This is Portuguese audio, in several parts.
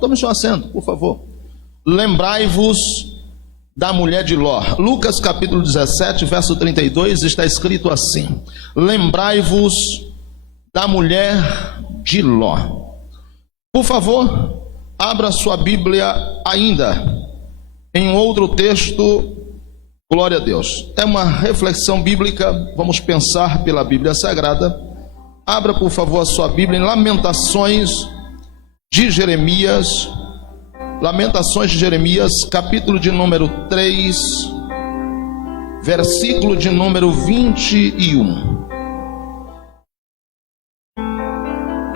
Tome seu assento, por favor. Lembrai-vos da mulher de Ló. Lucas capítulo 17, verso 32, está escrito assim: lembrai-vos da mulher de Ló. Por favor, abra sua Bíblia ainda em outro texto. Glória a Deus. É uma reflexão bíblica, vamos pensar pela Bíblia Sagrada. Abra, por favor, a sua Bíblia em Lamentações de Jeremias. Lamentações de Jeremias, capítulo de número 3, versículo de número 21.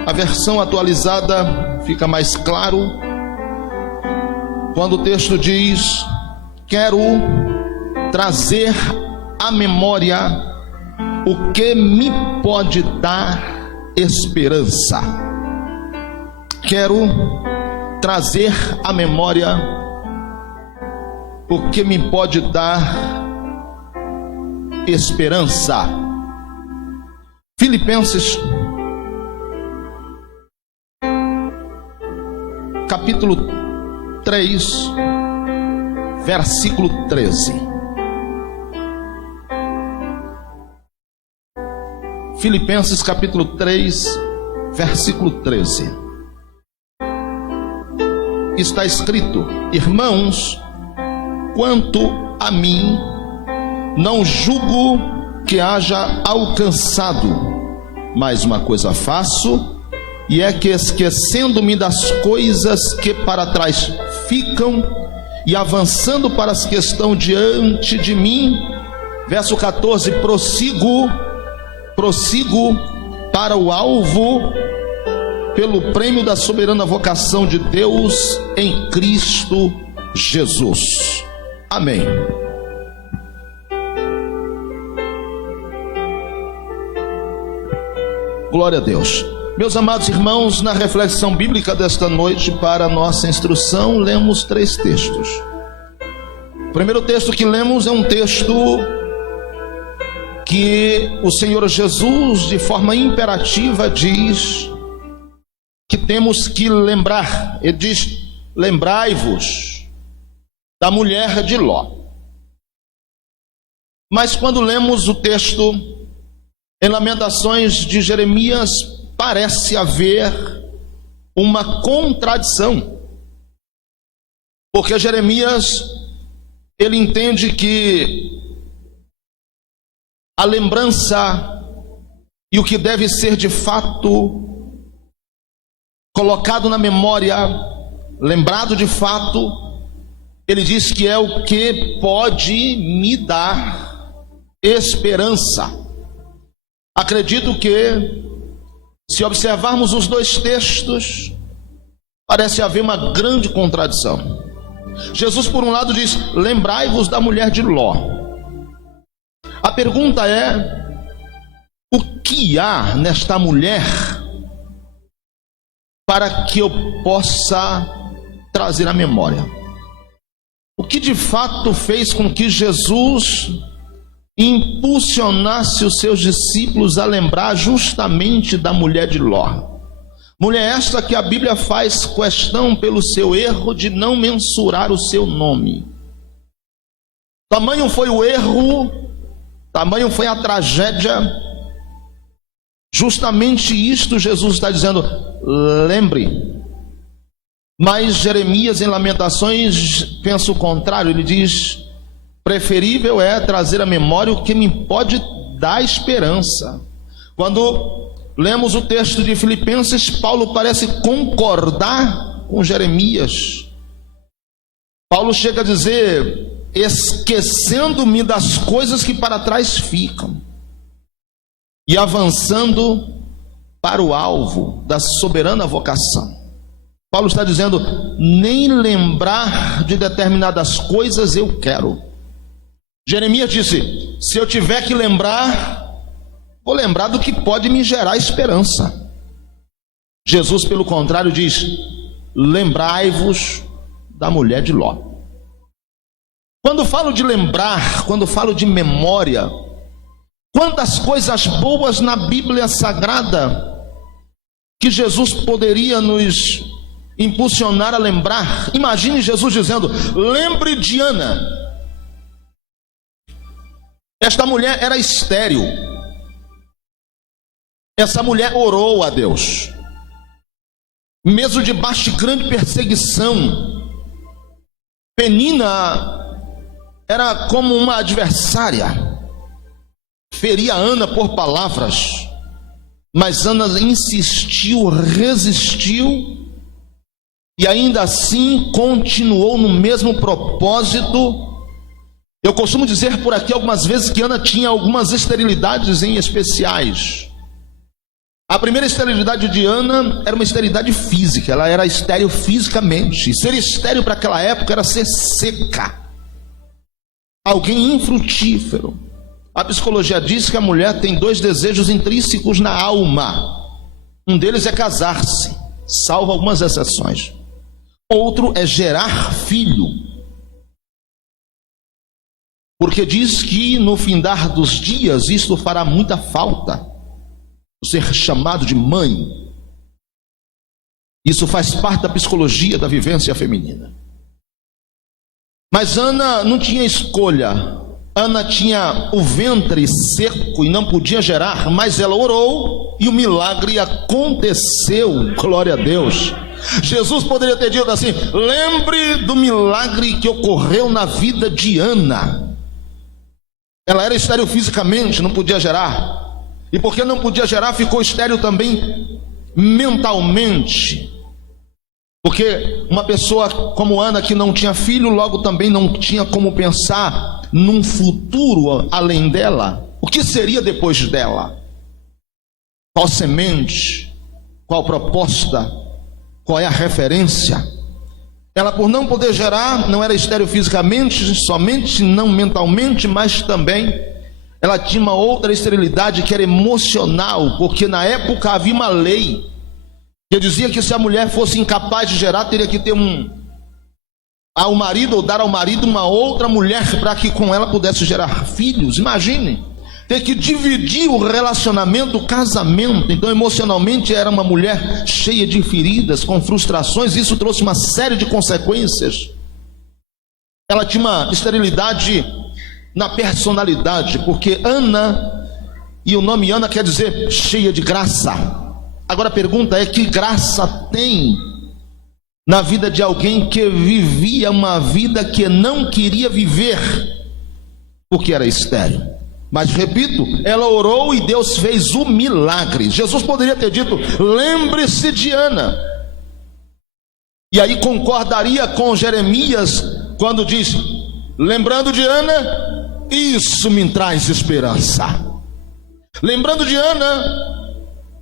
A versão atualizada fica mais claro quando o texto diz: quero trazer à memória o que me pode dar esperança. Quero trazer à memória o que me pode dar esperança. Filipenses capítulo 3, versículo 13. Filipenses capítulo 3, versículo 13. Está escrito: irmãos, quanto a mim, não julgo que haja alcançado, mas uma coisa faço, e é que, esquecendo-me das coisas que para trás ficam e avançando para as que estão diante de mim, verso 14, prossigo para o alvo, pelo prêmio da soberana vocação de Deus em Cristo Jesus. Amém. Glória a Deus. Meus amados irmãos, na reflexão bíblica desta noite, para nossa instrução, lemos 3 textos. O primeiro texto que lemos é um texto que o Senhor Jesus, de forma imperativa, diz que temos que lembrar. Ele diz: lembrai-vos da mulher de Ló. Mas quando lemos o texto em Lamentações de Jeremias, parece haver uma contradição, porque Jeremias, ele entende que a lembrança e o que deve ser de fato colocado na memória, lembrado de fato, ele diz que é o que pode me dar esperança. Acredito que, se observarmos os 2 textos, parece haver uma grande contradição. Jesus, por um lado, diz: lembrai-vos da mulher de Ló. A pergunta é: o que há nesta mulher para que eu possa trazer à memória? O que de fato fez com que Jesus impulsionasse os seus discípulos a lembrar justamente da mulher de Ló? Mulher esta que a Bíblia faz questão pelo seu erro de não mensurar o seu nome. Tamanho foi o erro, tamanho foi a tragédia. Justamente isto Jesus está dizendo: lembre. Mas Jeremias, em Lamentações, pensa o contrário. Ele diz: preferível é trazer à memória o que me pode dar esperança. Quando lemos o texto de Filipenses, Paulo parece concordar com Jeremias. Paulo chega a dizer: esquecendo-me das coisas que para trás ficam e avançando para o alvo da soberana vocação. Paulo está dizendo: nem lembrar de determinadas coisas eu quero. Jeremias disse: se eu tiver que lembrar, vou lembrar do que pode me gerar esperança. Jesus, pelo contrário, diz: lembrai-vos da mulher de Ló. Quando falo de lembrar, quando falo de memória, quantas coisas boas na Bíblia Sagrada que Jesus poderia nos impulsionar a lembrar. Imagine Jesus dizendo: lembre de Ana. Esta mulher era estéril. Essa mulher orou a Deus, mesmo debaixo de grande perseguição. Penina era como uma adversária, feria Ana por palavras, mas Ana insistiu, resistiu, e ainda assim continuou no mesmo propósito. Eu costumo dizer por aqui algumas vezes que Ana tinha algumas esterilidades em especiais. A primeira esterilidade de Ana era uma esterilidade física, ela era estéril fisicamente. E ser estéril para aquela época era ser seca, alguém infrutífero. A psicologia diz que a mulher tem dois desejos intrínsecos na alma. Um deles é casar-se, salvo algumas exceções. Outro é gerar filho, porque diz que no findar dos dias isto fará muita falta, ser chamado de mãe. Isso faz parte da psicologia da vivência feminina. Mas Ana não tinha escolha. Ana tinha o ventre seco e não podia gerar, mas ela orou e o milagre aconteceu. Glória a Deus. Jesus poderia ter dito assim: lembre do milagre que ocorreu na vida de Ana. Ela era estéril fisicamente, não podia gerar. E porque não podia gerar, ficou estéril também mentalmente. Porque uma pessoa como Ana, que não tinha filho, logo também não tinha como pensar num futuro além dela. O que seria depois dela? Qual semente? Qual proposta? Qual é a referência? Ela, por não poder gerar, não era estéril fisicamente, somente não mentalmente, mas também ela tinha uma outra esterilidade que era emocional, porque na época havia uma lei que dizia que se a mulher fosse incapaz de gerar, teria que ter ao marido, ou dar ao marido uma outra mulher para que com ela pudesse gerar filhos. Imagine, ter que dividir o relacionamento, o casamento. Então emocionalmente era uma mulher cheia de feridas, com frustrações. Isso trouxe uma série de consequências. Ela tinha uma esterilidade na personalidade, porque Ana, e o nome Ana quer dizer cheia de graça. Agora a pergunta é: que graça tem na vida de alguém que vivia uma vida que não queria viver, porque era estéril? Mas repito, ela orou e Deus fez o milagre. Jesus poderia ter dito: lembre-se de Ana, e aí concordaria com Jeremias quando diz: lembrando de Ana, isso me traz esperança. Lembrando de Ana,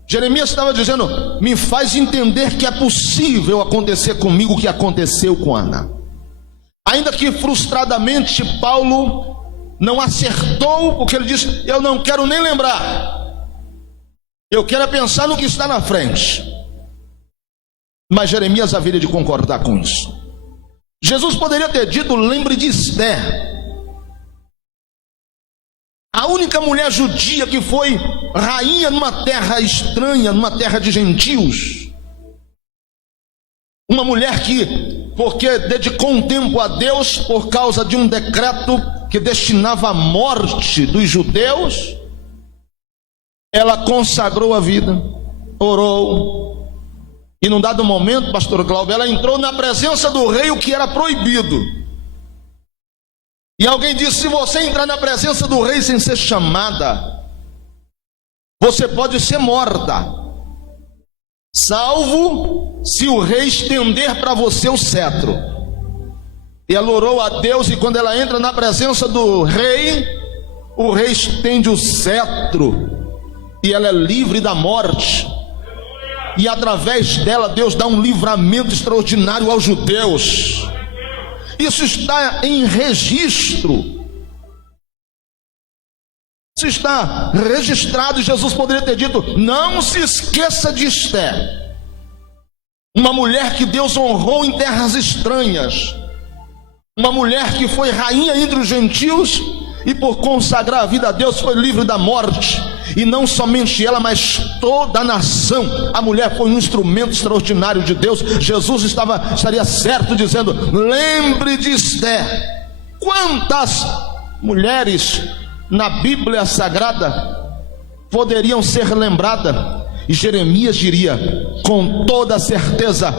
Jeremias estava dizendo: me faz entender que é possível acontecer comigo o que aconteceu com Ana. Ainda que frustradamente Paulo não acertou, porque ele disse: eu não quero nem lembrar, eu quero pensar no que está na frente. Mas Jeremias haveria de concordar com isso. Jesus poderia ter dito: lembre de Esther, a única mulher judia que foi rainha numa terra estranha, numa terra de gentios. Uma mulher que, porque dedicou um tempo a Deus por causa de um decreto que destinava a morte dos judeus, ela consagrou a vida, orou, e num dado momento, pastor Cláudio, ela entrou na presença do rei, o que era proibido. E alguém disse: se você entrar na presença do rei sem ser chamada, você pode ser morta, salvo se o rei estender para você o cetro. E ela orou a Deus, e quando ela entra na presença do rei, o rei estende o cetro, e ela é livre da morte. E através dela Deus dá um livramento extraordinário aos judeus. Isso está em registro. Isso está registrado. E Jesus poderia ter dito: não se esqueça de Esther, uma mulher que Deus honrou em terras estranhas, uma mulher que foi rainha entre os gentios, e por consagrar a vida a Deus foi livre da morte. E não somente ela, mas toda a nação. A mulher foi um instrumento extraordinário de Deus. Jesus estaria certo dizendo: lembre de Esther. Quantas mulheres na Bíblia Sagrada poderiam ser lembradas? E Jeremias diria com toda certeza: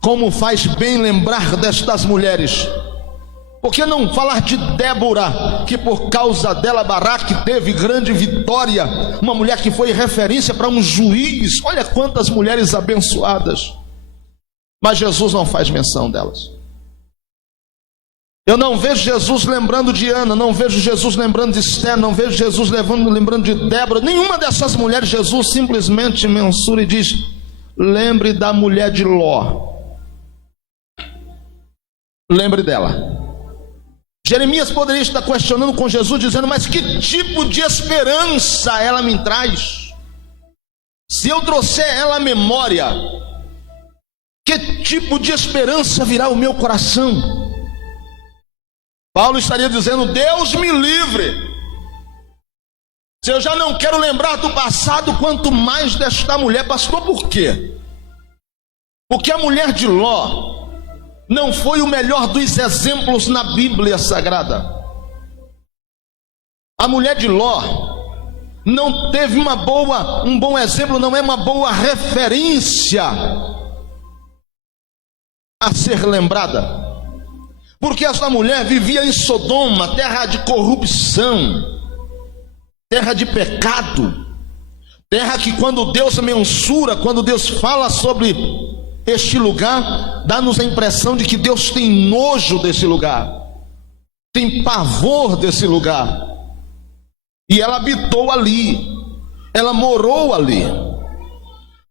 como faz bem lembrar destas mulheres. Por que não falar de Débora, que por causa dela Baraque teve grande vitória, uma mulher que foi referência para um juiz? Olha quantas mulheres abençoadas. Mas Jesus não faz menção delas. Eu não vejo Jesus lembrando de Ana, não vejo Jesus lembrando de Esther, não vejo Jesus lembrando de Débora. Nenhuma dessas mulheres Jesus simplesmente mensura e diz: lembre da mulher de Ló. Lembre dela. Jeremias poderia estar questionando com Jesus, dizendo: mas que tipo de esperança ela me traz? Se eu trouxer ela à memória, que tipo de esperança virá ao meu coração? Paulo estaria dizendo: Deus me livre. Se eu já não quero lembrar do passado, quanto mais desta mulher. Pastor, por quê? Porque a mulher de Ló não foi o melhor dos exemplos na Bíblia Sagrada. A mulher de Ló não teve um bom exemplo, não é uma boa referência a ser lembrada. Porque essa mulher vivia em Sodoma, terra de corrupção, terra de pecado, terra que quando Deus mensura, quando Deus fala sobre este lugar, dá-nos a impressão de que Deus tem nojo desse lugar, tem pavor desse lugar. E ela habitou ali, ela morou ali.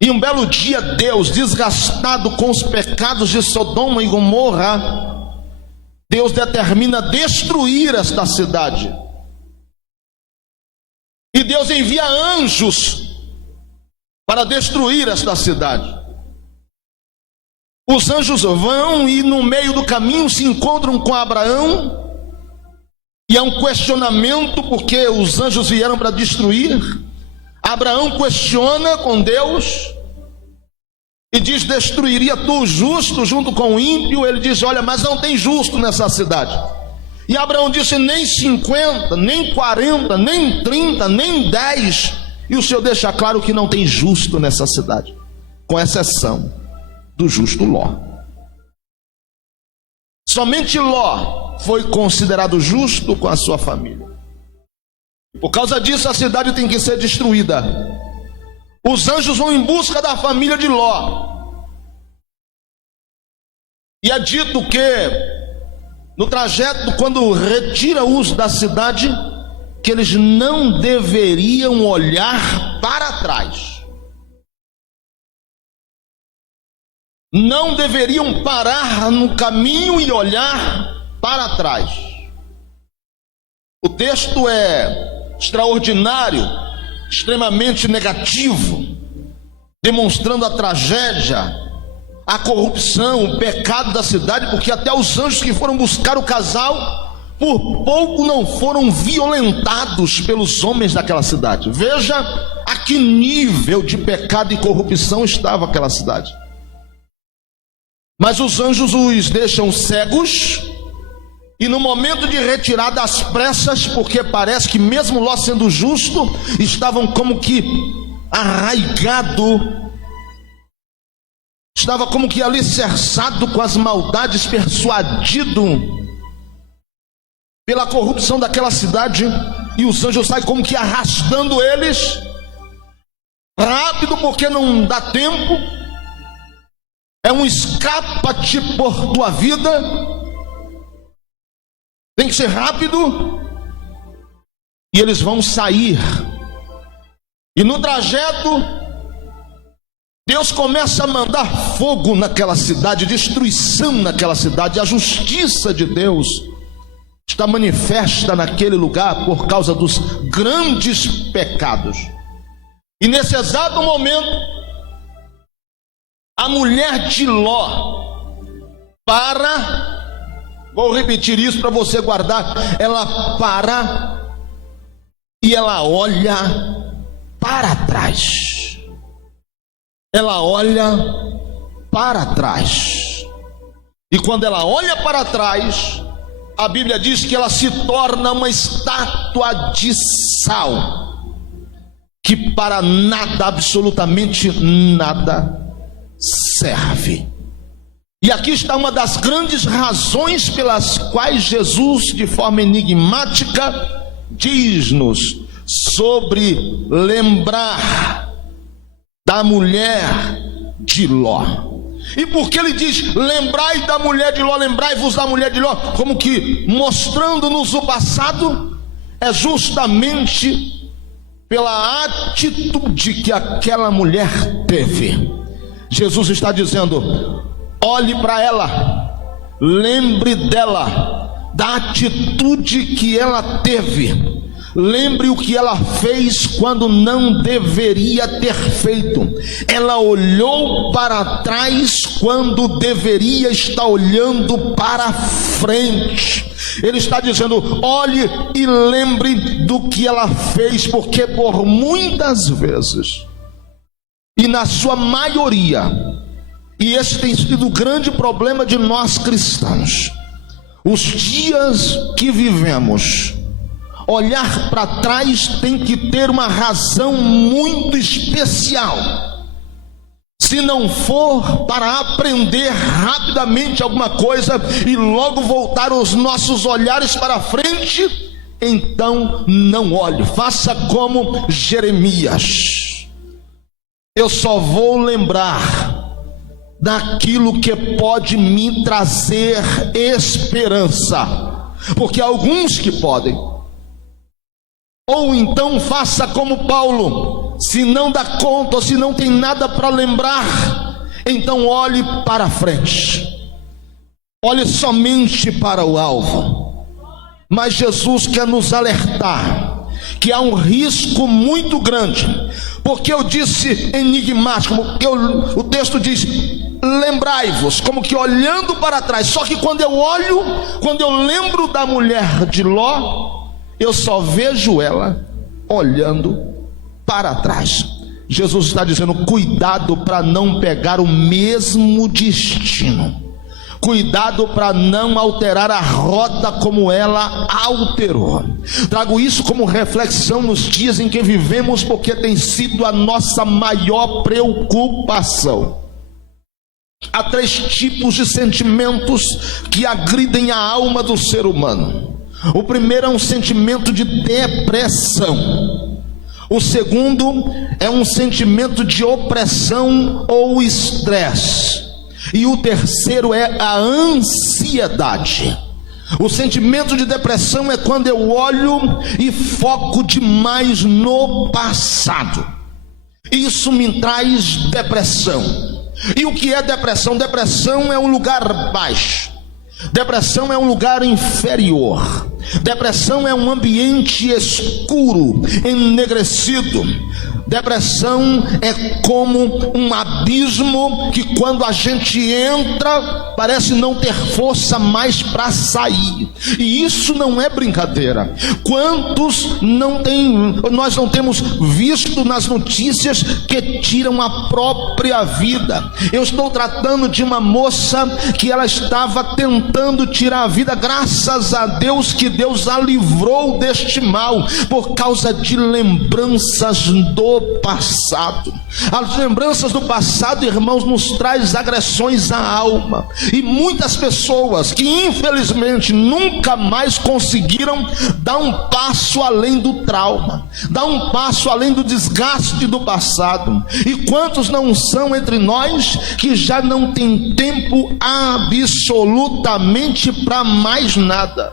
E um belo dia Deus, desgastado com os pecados de Sodoma e Gomorra, Deus determina destruir esta cidade. E Deus envia anjos para destruir esta cidade. Os anjos vão e no meio do caminho se encontram com Abraão. E há um questionamento, porque os anjos vieram para destruir. Abraão questiona com Deus e diz: destruiria tu o justo junto com o ímpio? Ele diz: olha, mas não tem justo nessa cidade. E Abraão disse: nem 50, nem 40, nem 30, nem 10. E o Senhor deixa claro que não tem justo nessa cidade, com exceção do justo Ló. Somente Ló foi considerado justo com a sua família. Por causa disso a cidade tem que ser destruída. Os anjos vão em busca da família de Ló. E é dito que no trajeto, quando retira-os da cidade, que eles não deveriam olhar para trás. Não deveriam parar no caminho e olhar para trás. O texto é extraordinário, extremamente negativo, demonstrando a tragédia, a corrupção, o pecado da cidade, porque até os anjos que foram buscar o casal, por pouco não foram violentados pelos homens daquela cidade. Veja a que nível de pecado e corrupção estava aquela cidade. Mas os anjos os deixam cegos, e no momento de retirada às pressas, porque parece que mesmo Ló sendo justo, estavam como que arraigado, estava como que alicerçado com as maldades, persuadido pela corrupção daquela cidade, e os anjos saem como que arrastando eles, rápido, porque não dá tempo. É um escapa-te por tua vida, tem que ser rápido. E eles vão sair, e no trajeto Deus começa a mandar fogo naquela cidade, destruição naquela cidade. A justiça de Deus está manifesta naquele lugar por causa dos grandes pecados. E nesse exato momento, a mulher de Ló para Vou repetir isso para você guardar. Ela para e ela olha para trás. Ela olha para trás. E quando ela olha para trás, a Bíblia diz que ela se torna uma estátua de sal, que para nada, absolutamente nada serve. E aqui está uma das grandes razões pelas quais Jesus, de forma enigmática, diz-nos sobre lembrar da mulher de Ló. E porque ele diz, lembrai da mulher de Ló, lembrai-vos da mulher de Ló, como que mostrando-nos o passado, é justamente pela atitude que aquela mulher teve. Jesus está dizendo, olhe para ela, lembre dela, da atitude que ela teve. Lembre o que ela fez quando não deveria ter feito. Ela olhou para trás quando deveria estar olhando para frente. Ele está dizendo, olhe e lembre do que ela fez, porque por muitas vezes, e na sua maioria, e esse tem sido o grande problema de nós cristãos, os dias que vivemos, olhar para trás tem que ter uma razão muito especial. Se não for para aprender rapidamente alguma coisa e logo voltar os nossos olhares para frente, então não olhe. Faça como Jeremias. Eu só vou lembrar daquilo que pode me trazer esperança, porque há alguns que podem. Ou então faça como Paulo, se não dá conta ou se não tem nada para lembrar, então olhe para frente, olhe somente para o alvo. Mas Jesus quer nos alertar que há um risco muito grande, porque eu disse enigmático, porque o texto diz, lembrai-vos, como que olhando para trás. Só que quando eu lembro da mulher de Ló, eu só vejo ela olhando para trás. Jesus está dizendo, cuidado para não pegar o mesmo destino. Cuidado para não alterar a rota como ela alterou. Trago isso como reflexão nos dias em que vivemos, porque tem sido a nossa maior preocupação. Há 3 tipos de sentimentos que agridem a alma do ser humano. O primeiro é um sentimento de depressão. O segundo é um sentimento de opressão ou estresse. E o terceiro é a ansiedade. O sentimento de depressão é quando eu olho e foco demais no passado. Isso me traz depressão. E o que é depressão? Depressão é um lugar baixo. Depressão é um lugar inferior. Depressão é um ambiente escuro, enegrecido. Depressão é como um abismo que quando a gente entra, parece não ter força mais para sair. E isso não é brincadeira. Quantos nós não temos visto nas notícias que tiram a própria vida? Eu estou tratando de uma moça que ela estava tentando tirar a vida, graças a Deus que Deus a livrou deste mal, por causa de lembranças do passado. As lembranças do passado, irmãos, nos traz agressões à alma, e muitas pessoas que infelizmente nunca mais conseguiram dar um passo além do trauma, dar um passo além do desgaste do passado. E quantos não são entre nós que já não tem tempo absolutamente para mais nada,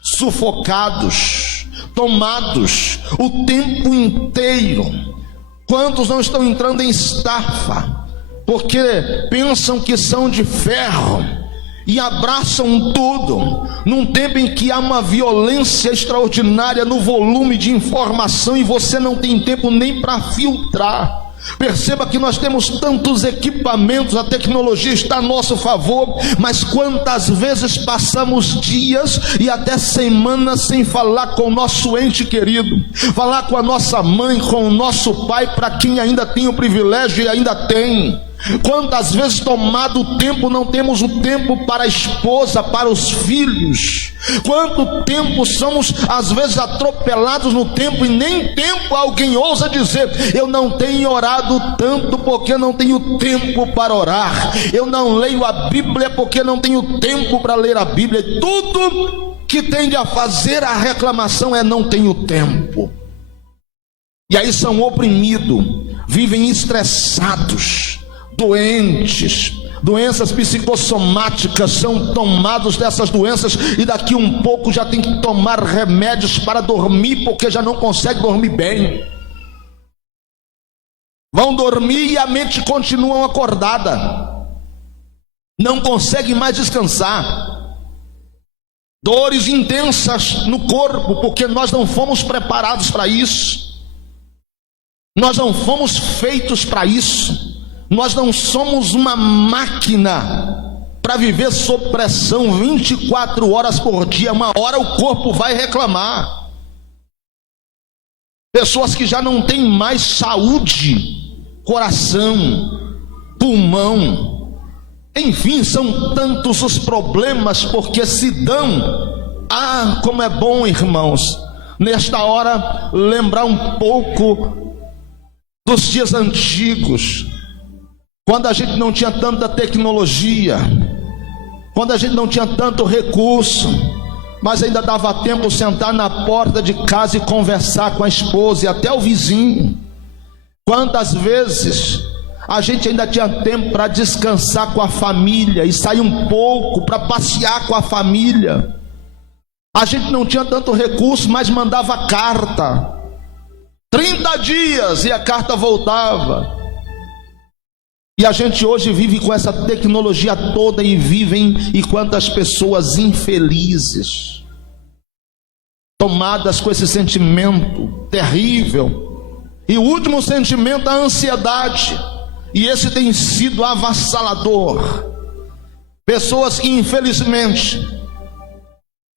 sufocados, tomados o tempo inteiro. Quantos não estão entrando em estafa, porque pensam que são de ferro e abraçam tudo, num tempo em que há uma violência extraordinária no volume de informação, e você não tem tempo nem para filtrar. Perceba que nós temos tantos equipamentos, a tecnologia está a nosso favor, mas quantas vezes passamos dias e até semanas sem falar com o nosso ente querido, falar com a nossa mãe, com o nosso pai, para quem ainda tem o privilégio e ainda tem. Quantas vezes, tomado o tempo, não temos o tempo para a esposa, para os filhos? Quanto tempo somos às vezes atropelados no tempo, e nem tempo alguém ousa dizer: eu não tenho orado tanto porque não tenho tempo para orar, eu não leio a Bíblia porque não tenho tempo para ler a Bíblia. E tudo que tende a fazer a reclamação é: não tenho tempo. E aí são oprimidos, vivem estressados, doentes, doenças psicossomáticas, são tomados dessas doenças, e daqui um pouco já tem que tomar remédios para dormir, porque já não consegue dormir bem. Vão dormir e a mente continua acordada, não consegue mais descansar. Dores intensas no corpo, porque nós não fomos preparados para isso, nós não fomos feitos para isso. Nós não somos uma máquina para viver sob pressão 24 horas por dia. Uma hora o corpo vai reclamar. Pessoas que já não têm mais saúde, coração, pulmão, enfim, são tantos os problemas porque se dão. Ah, como é bom, irmãos, nesta hora lembrar um pouco dos dias antigos, quando a gente não tinha tanta tecnologia, quando a gente não tinha tanto recurso, mas ainda dava tempo de sentar na porta de casa e conversar com a esposa e até o vizinho. Quantas vezes a gente ainda tinha tempo para descansar com a família e sair um pouco para passear com a família. A gente não tinha tanto recurso, mas mandava carta, 30 dias e a carta voltava. E a gente hoje vive com essa tecnologia toda e quantas pessoas infelizes, tomadas com esse sentimento terrível. E o último sentimento, a ansiedade, e esse tem sido avassalador. Pessoas que infelizmente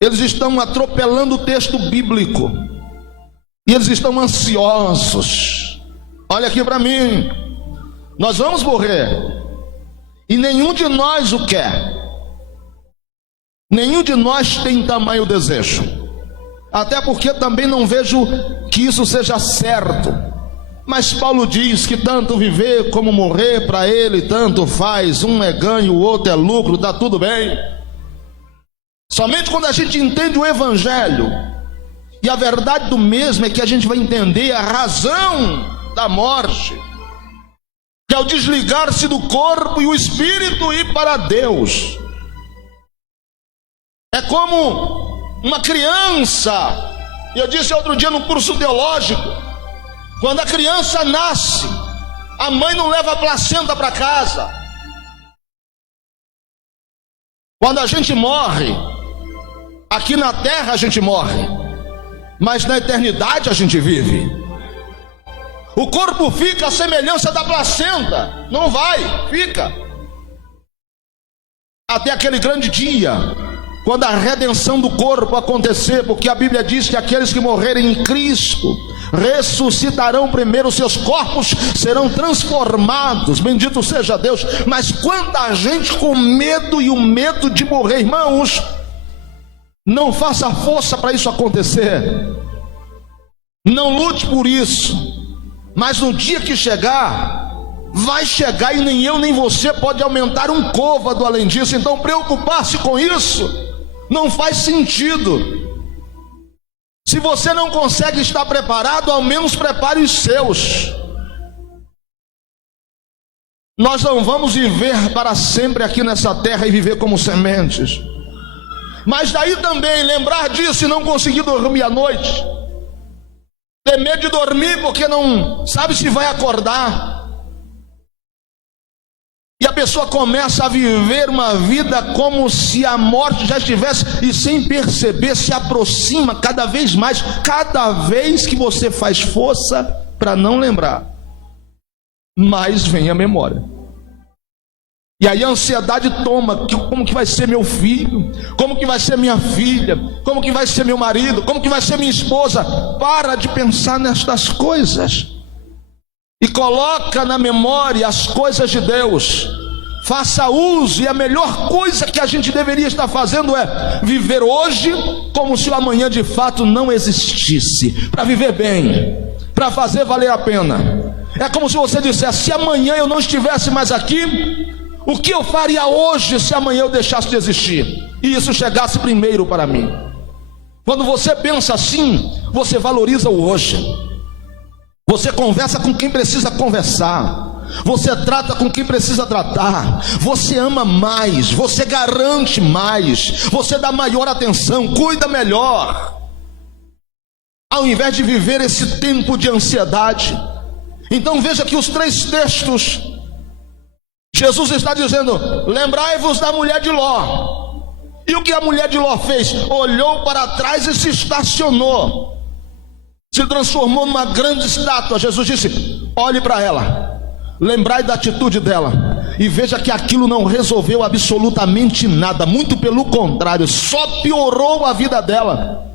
eles estão atropelando o texto bíblico e eles estão ansiosos. Olha aqui para mim, nós vamos morrer e nenhum de nós o quer, nenhum de nós tem tamanho desejo, até porque também não vejo que isso seja certo. Mas Paulo diz que tanto viver como morrer para ele tanto faz, um é ganho, o outro é lucro, está tudo bem. Somente quando a gente entende o evangelho, e a verdade do mesmo é que a gente vai entender a razão da morte, que é o desligar-se do corpo e o espírito ir para Deus. É como uma criança, eu disse outro dia no curso teológico, quando a criança nasce, a mãe não leva a placenta para casa. Quando a gente morre, aqui na terra a gente morre, mas na eternidade a gente vive. O corpo fica à semelhança da placenta, não vai, fica até aquele grande dia, quando a redenção do corpo acontecer, porque a Bíblia diz que aqueles que morrerem em Cristo ressuscitarão primeiro, seus corpos serão transformados, bendito seja Deus. Mas quanta gente com medo, e o medo de morrer, irmãos, não faça força para isso acontecer, não lute por isso, mas no dia que chegar, vai chegar, e nem eu nem você pode aumentar um côvado além disso. Então preocupar-se com isso não faz sentido. Se você não consegue estar preparado, ao menos prepare os seus. Nós não vamos viver para sempre aqui nessa terra e viver como sementes. Mas daí também lembrar disso e não conseguir dormir à noite, ter medo de dormir porque não sabe se vai acordar. E a pessoa começa a viver uma vida como se a morte já estivesse, e sem perceber se aproxima cada vez mais, cada vez que você faz força para não lembrar. mais vem a memória. E aí a ansiedade toma, como que vai ser meu filho? Como que vai ser minha filha? Como que vai ser meu marido? Como que vai ser minha esposa? Para de pensar nestas coisas e coloca na memória as coisas de Deus. Faça uso, e a melhor coisa que a gente deveria estar fazendo é viver hoje como se o amanhã de fato não existisse, para viver bem, para fazer valer a pena. É como se você dissesse: se amanhã eu não estivesse mais aqui, o que eu faria hoje se amanhã eu deixasse de existir e isso chegasse primeiro para mim? Quando você pensa assim, você valoriza o hoje. Você conversa com quem precisa conversar, você trata com quem precisa tratar, você ama mais, você garante mais, você dá maior atenção, cuida melhor, ao invés de viver esse tempo de ansiedade. Então veja que os 3 textos, Jesus está dizendo: lembrai-vos da mulher de Ló. E o que a mulher de Ló fez? Olhou para trás e se estacionou, se transformou numa grande estátua. Jesus disse: olhe para ela, lembrai da atitude dela, e veja que aquilo não resolveu absolutamente nada, muito pelo contrário, só piorou a vida dela,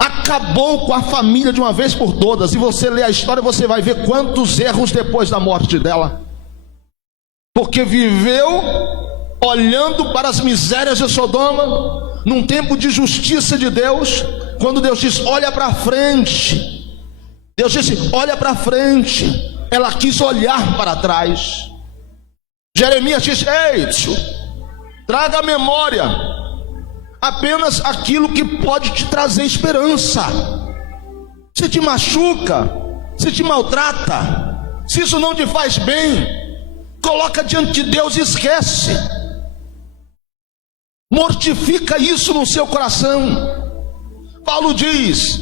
acabou com a família de uma vez por todas. E você lê a história, você vai ver quantos erros depois da morte dela, porque viveu olhando para as misérias de Sodoma, num tempo de justiça de Deus. Quando Deus diz: olha para frente, Deus disse: olha para frente, ela quis olhar para trás. Jeremias diz: ei, traga à memória apenas aquilo que pode te trazer esperança. Se te machuca, se te maltrata, se isso não te faz bem, coloca diante de Deus e esquece. Mortifica isso no seu coração. Paulo diz: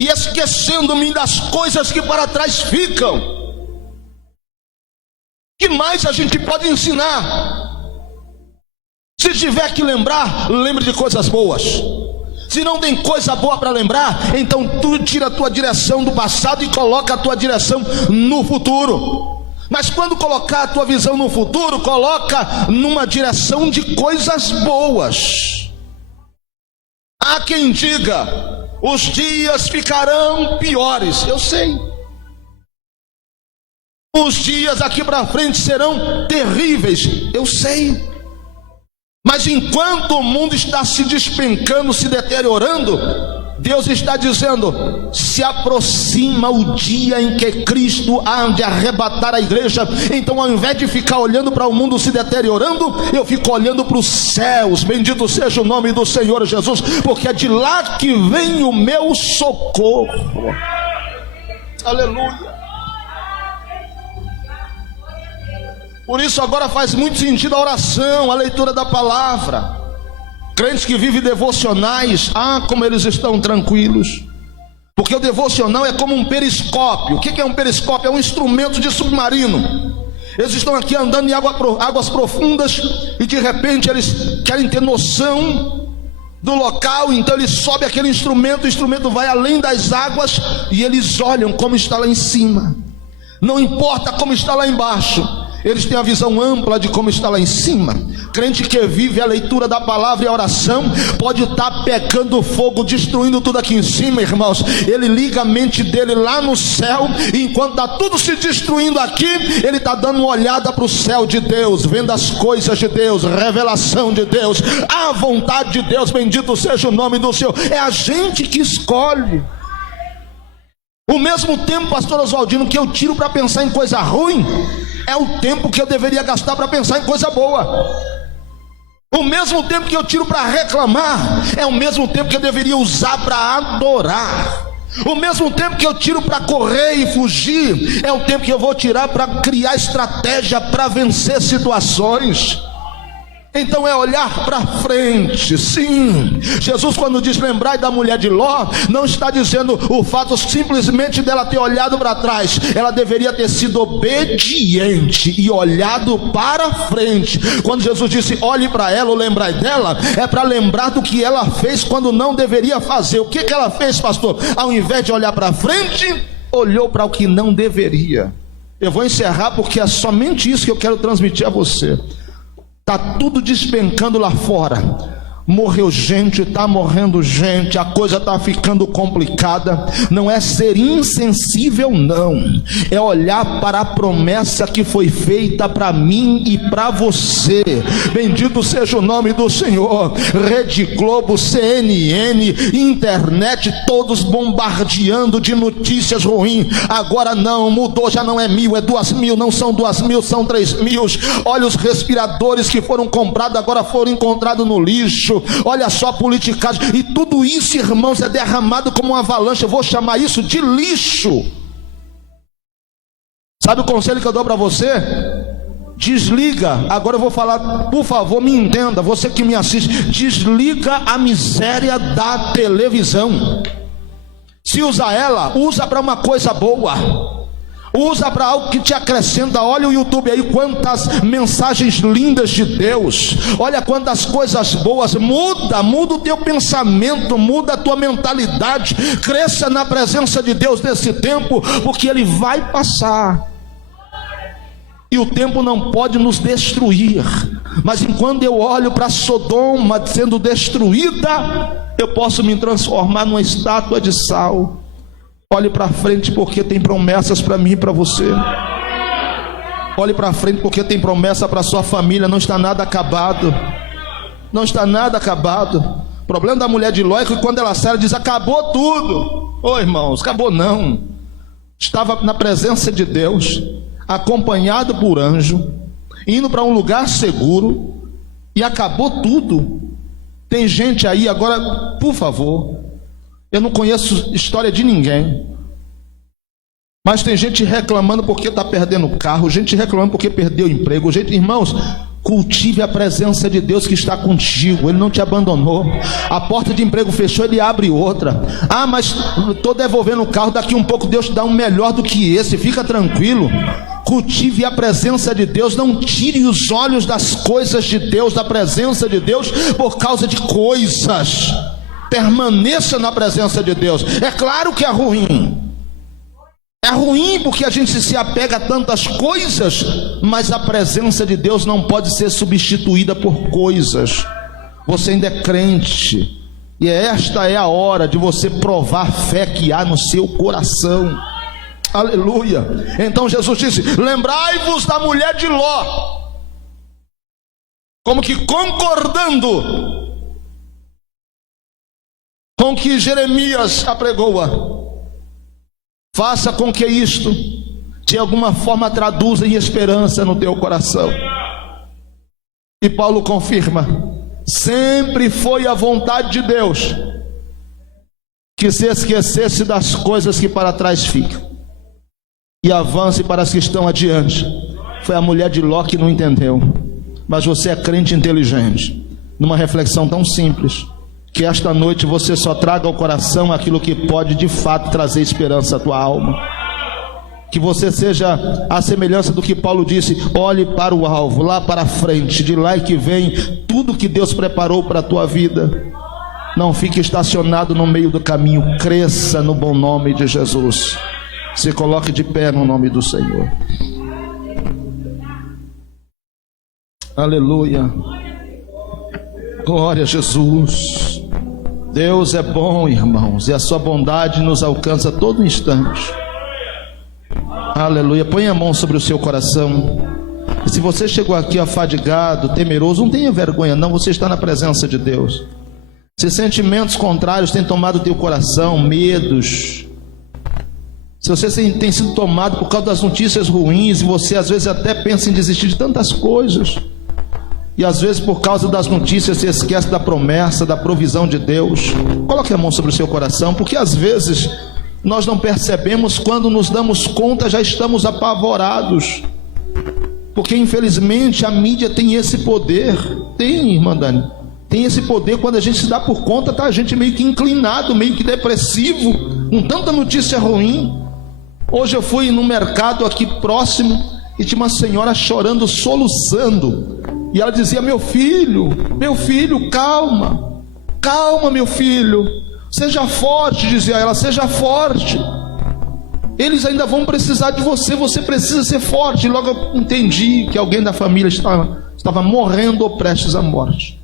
e esquecendo-me das coisas que para trás ficam. Que mais a gente pode ensinar? Se tiver que lembrar, lembre de coisas boas. Se não tem coisa boa para lembrar, então tu tira a tua direção do passado e coloca a tua direção no futuro. Mas quando colocar a tua visão no futuro, coloca numa direção de coisas boas. Há quem diga: os dias ficarão piores. Eu sei, os dias aqui para frente serão terríveis. Eu sei. Mas enquanto o mundo está se despencando, se deteriorando, Deus está dizendo: se aproxima o dia em que Cristo há de arrebatar a igreja. Então, ao invés de ficar olhando para o mundo se deteriorando, eu fico olhando para os céus. Bendito seja o nome do Senhor Jesus, porque é de lá que vem o meu socorro. Aleluia. Por isso agora faz muito sentido a oração, a leitura da palavra. Crentes que vivem devocionais, como eles estão tranquilos, porque o devocional é como um periscópio. O que é um periscópio? É um instrumento de submarino. Eles estão aqui andando em águas profundas, e de repente eles querem ter noção do local. Então eles sobem aquele instrumento, o instrumento vai além das águas, e eles olham como está lá em cima. Não importa como está lá embaixo, eles têm a visão ampla de como está lá em cima. Crente que vive a leitura da palavra e a oração pode estar pegando fogo, destruindo tudo aqui em cima, irmãos. Ele liga a mente dele lá no céu, e enquanto está tudo se destruindo aqui, ele está dando uma olhada para o céu de Deus, vendo as coisas de Deus, revelação de Deus, a vontade de Deus. Bendito seja o nome do Senhor. É a gente que escolhe. O mesmo tempo, pastor Oswaldino, que eu tiro para pensar em coisa ruim, é o tempo que eu deveria gastar para pensar em coisa boa. O mesmo tempo que eu tiro para reclamar, é o mesmo tempo que eu deveria usar para adorar. O mesmo tempo que eu tiro para correr e fugir, é o tempo que eu vou tirar para criar estratégia para vencer situações. Então é olhar para frente. Sim, Jesus, quando diz lembrai da mulher de Ló, não está dizendo o fato simplesmente dela ter olhado para trás. Ela deveria ter sido obediente e olhado para frente. Quando Jesus disse olhe para ela ou lembrai dela, é para lembrar do que ela fez quando não deveria fazer. O que ela fez, pastor? Ao invés de olhar para frente, olhou para o que não deveria. Eu vou encerrar porque é somente isso que eu quero transmitir a você. Está tudo despencando lá fora. Morreu gente, está morrendo gente, a coisa está ficando complicada. Não é ser insensível, não. É olhar para a promessa que foi feita para mim e para você. Bendito seja o nome do Senhor. Rede Globo, CNN, internet, todos bombardeando de notícias ruins. Agora não, mudou, já não é 1.000, é 2.000, não são 2.000, são 3.000. Olha os respiradores que foram comprados, agora foram encontrados no lixo. Olha só a politicagem, e tudo isso, irmãos, é derramado como uma avalanche. Eu vou chamar isso de lixo. Sabe o conselho que eu dou para você? Desliga. Agora eu vou falar, por favor, me entenda, você que me assiste, desliga a miséria da televisão. Se usa ela, usa para uma coisa boa. Usa para algo que te acrescenta. Olha o YouTube aí, quantas mensagens lindas de Deus. Olha quantas coisas boas. Muda o teu pensamento, muda a tua mentalidade. Cresça na presença de Deus nesse tempo, porque ele vai passar. E o tempo não pode nos destruir. Mas enquanto eu olho para Sodoma sendo destruída, eu posso me transformar numa estátua de sal. Olhe para frente, porque tem promessas para mim e para você. Olhe para frente, porque tem promessa para sua família. Não está nada acabado. Não está nada acabado. O problema da mulher de Ló é que quando ela sai, ela diz: acabou tudo. Ô irmãos, acabou não. Estava na presença de Deus, acompanhado por anjo, indo para um lugar seguro, e acabou tudo. Tem gente aí agora, por favor, eu não conheço história de ninguém, mas tem gente reclamando porque está perdendo o carro, gente reclamando porque perdeu o emprego. Gente, irmãos, cultive a presença de Deus que está contigo. Ele não te abandonou. A porta de emprego fechou, ele abre outra. Ah, mas estou devolvendo o carro, daqui um pouco Deus te dá um melhor do que esse. Fica tranquilo. Cultive a presença de Deus. Não tire os olhos das coisas de Deus, da presença de Deus, por causa de coisas. Permaneça na presença de Deus. É claro que é ruim. É ruim porque a gente se apega a tantas coisas, mas a presença de Deus não pode ser substituída por coisas. Você ainda é crente, e esta é a hora de você provar a fé que há no seu coração. Aleluia. Então Jesus disse: lembrai-vos da mulher de Ló, como que concordando com que Jeremias apregoa. Faça com que isto de alguma forma traduza em esperança no teu coração. E Paulo confirma: sempre foi a vontade de Deus que se esquecesse das coisas que para trás ficam e avance para as que estão adiante. Foi a mulher de Ló que não entendeu. Mas você é crente inteligente. Numa reflexão tão simples, que esta noite você só traga ao coração aquilo que pode de fato trazer esperança à tua alma. Que você seja a semelhança do que Paulo disse: olhe para o alvo, lá para frente, de lá é que vem tudo que Deus preparou para a tua vida. Não fique estacionado no meio do caminho. Cresça no bom nome de Jesus. Se coloque de pé no nome do Senhor. Aleluia. Glória a Jesus. Deus é bom, irmãos, e a sua bondade nos alcança a todo instante. Aleluia. Põe a mão sobre o seu coração. E se você chegou aqui afadigado, temeroso, não tenha vergonha não, você está na presença de Deus. Se sentimentos contrários têm tomado o teu coração, medos, se você tem sido tomado por causa das notícias ruins, e você às vezes até pensa em desistir de tantas coisas, e às vezes por causa das notícias se esquece da promessa, da provisão de Deus, coloque a mão sobre o seu coração, porque às vezes nós não percebemos, quando nos damos conta já estamos apavorados, porque infelizmente a mídia tem esse poder. Tem, irmã Dani, tem esse poder. Quando a gente se dá por conta, tá a gente meio que inclinado, meio que depressivo, com tanta notícia ruim. Hoje eu fui no mercado aqui próximo e tinha uma senhora chorando, soluçando, e ela dizia: meu filho, calma, meu filho, seja forte, dizia ela, seja forte. eles ainda vão precisar de você, você precisa ser forte. E logo eu entendi que alguém da família estava morrendo ou prestes à morte,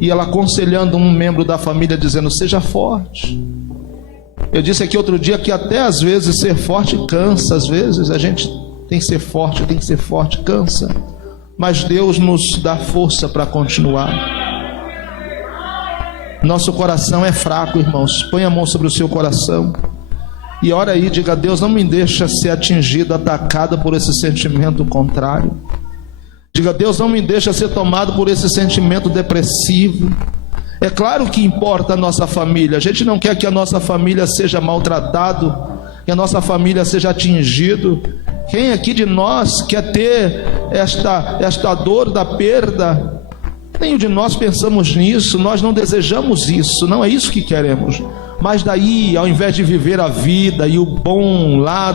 e ela aconselhando um membro da família, dizendo: seja forte. Eu disse aqui outro dia que até às vezes ser forte cansa. Às vezes a gente tem que ser forte, cansa, mas Deus nos dá força para continuar. Nosso coração é fraco, irmãos. Põe a mão sobre o seu coração e ora aí, diga: Deus, não me deixa ser atingido, atacado por esse sentimento contrário. Diga: Deus, não me deixa ser tomado por esse sentimento depressivo. É claro que importa a nossa família. A gente não quer que a nossa família seja maltratado, que a nossa família seja atingido. Quem aqui de nós quer ter esta dor da perda? Nenhum de nós pensamos nisso. Nós não desejamos isso, não é isso que queremos. Mas daí, ao invés de viver a vida e o bom lado